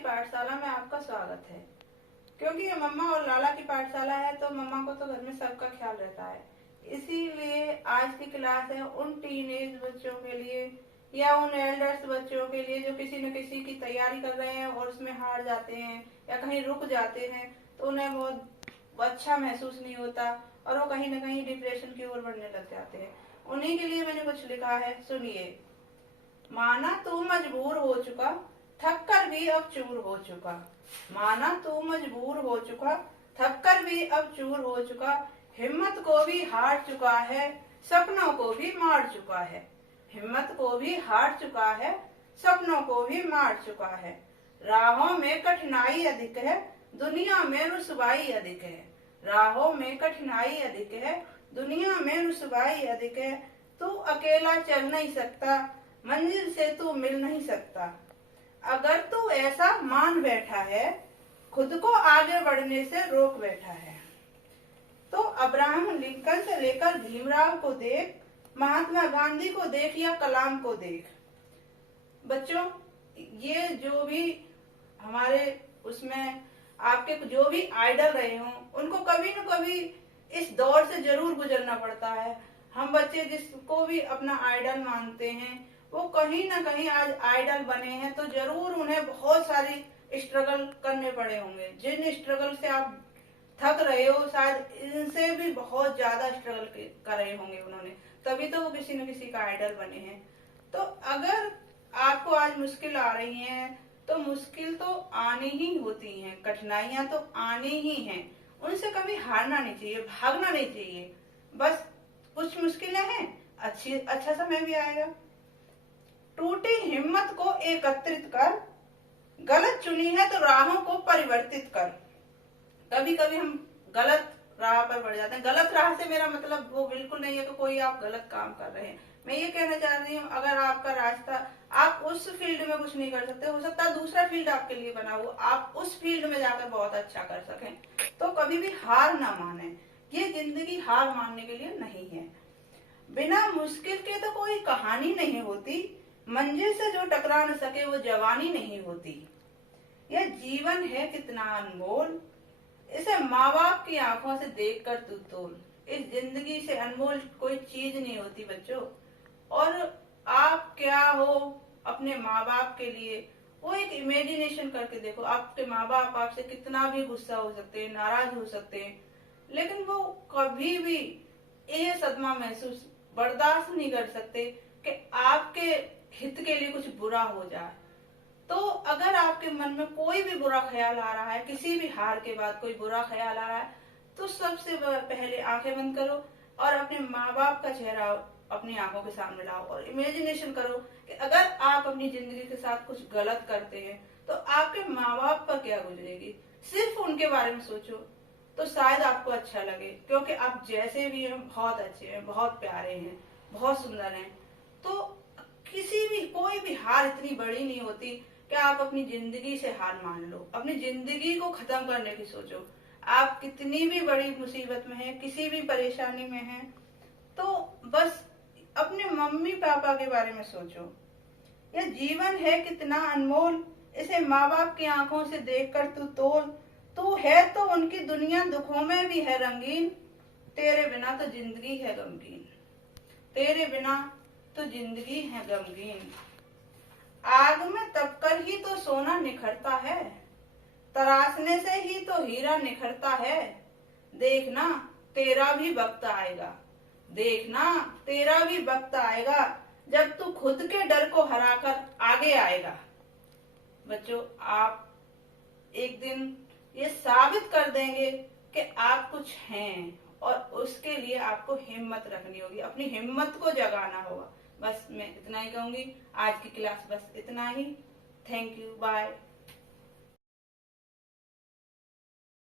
पाठशाला में आपका स्वागत है। क्योंकि ये मम्मा और लाला की पाठशाला है तो मम्मा को तो घर में सबका ख्याल रहता है, इसीलिए आज की क्लास है उन टीनेज बच्चों के लिए या उन एल्डर्स बच्चों के लिए जो किसी न किसी की तैयारी कर रहे हैं और उसमें हार जाते हैं या कहीं रुक जाते हैं तो उन्हें बहुत अच्छा महसूस नहीं होता और वो कहीं न कहीं डिप्रेशन की ओर बढ़ने लग जाते हैं। उन्हीं के लिए मैंने कुछ लिखा है, सुनिए। माना तू मजबूर हो चुका, थक कर भी अब चूर हो चुका। माना तू मजबूर हो चुका, थक कर भी अब चूर हो चुका। हिम्मत को भी हार चुका है, सपनों को भी मार चुका है। हिम्मत को भी हार चुका है, सपनों को भी मार चुका है। राहों में कठिनाई अधिक है, दुनिया में रुसवाई अधिक है। राहों में कठिनाई अधिक है, दुनिया में रुसवाई अधिक है। तू अकेला चल नहीं सकता, मंजिल से तू मिल नहीं सकता। अगर तू ऐसा मान बैठा है, खुद को आगे बढ़ने से रोक बैठा है, तो अब्राहम लिंकन से लेकर भीमराव को देख, महात्मा गांधी को देख या कलाम को देख। बच्चों, ये जो भी हमारे उसमें आपके जो भी आइडल रहे हों, उनको कभी न कभी इस दौर से जरूर गुजरना पड़ता है। हम बच्चे जिसको भी अपना आइडल मानते हैं वो कहीं ना कहीं आज आइडल बने हैं, तो जरूर उन्हें बहुत सारी स्ट्रगल करने पड़े होंगे। जिन स्ट्रगल से आप थक रहे हो, शायद इनसे भी बहुत ज्यादा स्ट्रगल कर रहे होंगे उन्होंने, तभी तो वो किसी न किसी का आइडल बने हैं। तो अगर आपको आज मुश्किल आ रही है तो मुश्किल तो आनी ही होती है, कठिनाइयां तो आनी ही हैं। उनसे कभी हारना नहीं चाहिए, भागना नहीं चाहिए। बस कुछ मुश्किलें हैं, अच्छा समय भी आएगा। टूटी हिम्मत को एकत्रित कर, गलत चुनी है तो राहों को परिवर्तित कर। कभी कभी हम गलत राह पर बढ़ जाते हैं। गलत राह से मेरा मतलब वो बिल्कुल नहीं है कि कोई आप गलत काम कर रहे हैं। मैं ये कहना चाह रही हूँ, अगर आपका रास्ता, आप उस फील्ड में कुछ नहीं कर सकते, हो सकता है दूसरा फील्ड आपके लिए बना हो, आप उस फील्ड में जाकर बहुत अच्छा कर सकें, तो कभी भी हार ना माने। ये जिंदगी हार मानने के लिए नहीं है। बिना मुश्किल के तो कोई कहानी नहीं होती, मंजिल से जो टकरा न सके वो जवानी नहीं होती। यह जीवन है कितना अनमोल, इसे माँ बाप की आंखों से देखकर तू तोल। इस जिंदगी से अनमोल कोई चीज नहीं होती बच्चों। और आप क्या हो अपने माँ बाप के लिए, वो एक इमेजिनेशन करके देखो। आपके माँ बाप आपसे कितना भी गुस्सा हो सकते हैं, नाराज हो सकते हैं, लेकिन वो कभी भी ये सदमा महसूस बर्दाश्त नहीं कर सकते कि आपके हित के लिए कुछ बुरा हो जाए। तो अगर आपके मन में कोई भी बुरा ख्याल आ रहा है, किसी भी हार के बाद कोई बुरा ख्याल आ रहा है, तो सबसे पहले आंखें बंद करो और अपने माँ बाप का चेहरा अपनी आंखों के सामने लाओ और इमेजिनेशन करो कि अगर आप अपनी जिंदगी के साथ कुछ गलत करते हैं तो आपके माँ बाप पर क्या गुजरेगी। सिर्फ उनके बारे में सोचो तो शायद आपको अच्छा लगे, क्योंकि आप जैसे भी हैं बहुत अच्छे हैं, बहुत प्यारे हैं, बहुत सुंदर हैं। तो किसी भी कोई भी हार इतनी बड़ी नहीं होती कि आप अपनी जिंदगी से हार मान लो, अपनी जिंदगी को खत्म करने की सोचो। आप कितनी भी बड़ी मुसीबत में हैं, किसी भी परेशानी में हैं, तो बस अपने मम्मी पापा के बारे में सोचो। यह जीवन है कितना अनमोल, इसे माँ बाप की आंखों से देखकर तू तोल। तू है तो उनकी दुनिया दुखों में भी है रंगीन, तेरे बिना तो जिंदगी है गमगीन। तेरे बिना तो जिंदगी है गमगीन। आग में तपकर ही तो सोना निखरता है, तराशने से ही तो हीरा निखरता है। देखना तेरा भी वक्त आएगा, देखना तेरा भी वक्त आएगा, जब तू खुद के डर को हराकर आगे आएगा। बच्चों, आप एक दिन ये साबित कर देंगे कि आप कुछ हैं और उसके लिए आपको हिम्मत रखनी होगी, अपनी हिम्मत को जगाना होगा। बस मैं इतना ही कहूंगी। आज की क्लास बस इतना ही। Thank you, bye.